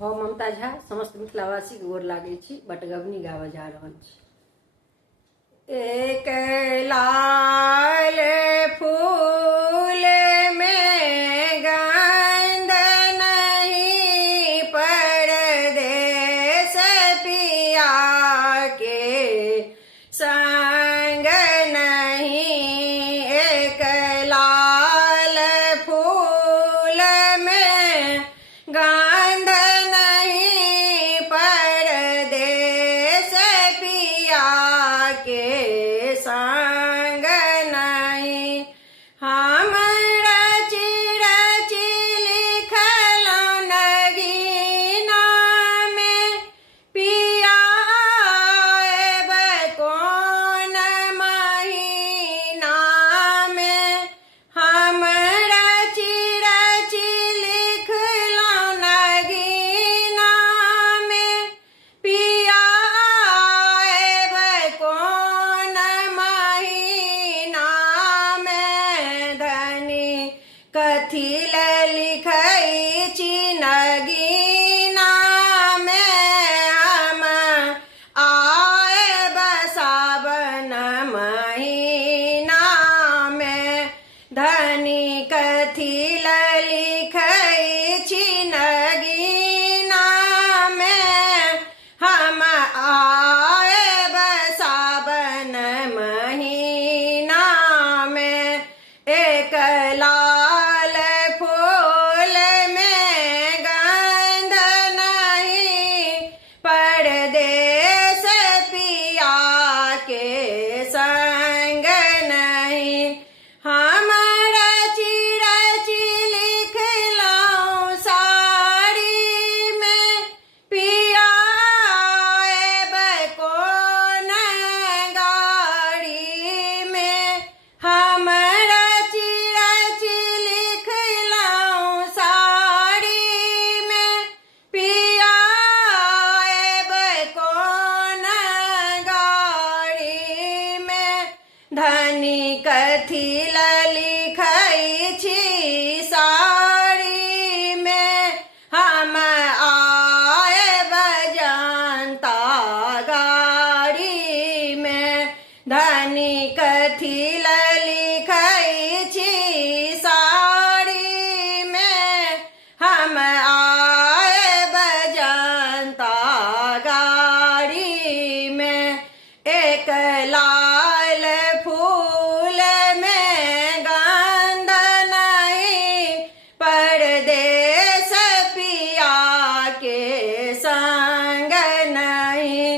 हम ममता झा समस्त मिथिलावासी के गोर लागे छी। बटगबनी गावे जा रहल छी। एक लाल फूल में गंध नहीं परदेस पिया के संग नहीं। एक लाल फूल में गंध नहीं परदेस पिया के संग नहीं। हम रची रची लिखलौं नगीना में पिया आएब कौन महीना में। हम रची रची लिखलौं नगीना में पिया आएब कौन महीना में। धनी कथी ले लिखै छी नगीना में। हम आएब सावन महीना में। धनी कथी ले लिखै छी नगीना में। हम आएब सावन महीना में। एक लाल फूल में गंध नहीं परदेस पिया के संग नहीं। हम रची रची लिखलौं साड़ी में पिया आएब कौन गाड़ी में। हम रची रची लिखलौं साड़ी में पिया आएब कौन गाड़ी में। धनी कथी ले लिखै छी साड़ी में। हम आएब जनता गाड़ी में। धनी कथी ले लिखै छी साड़ी में। हम आएब जनता गाड़ी में। एक लाल फूल में गंध नहीं परदेस पिया के संग नहीं।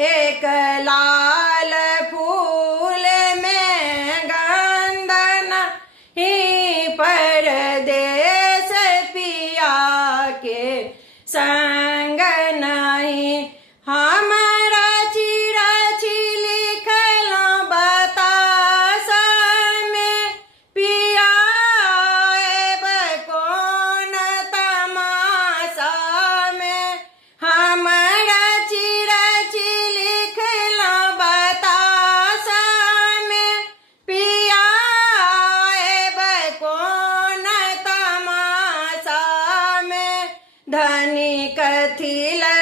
एक लाल फूल में गंध नहीं परदेस पिया के संग नहीं। हम रची रची लिखलौं बतासा में पिया आएब कौन तमाशा में। हम रची रची लिखलौं बतासा में पिया आएब कौन तमाशा में। धनी कथी ले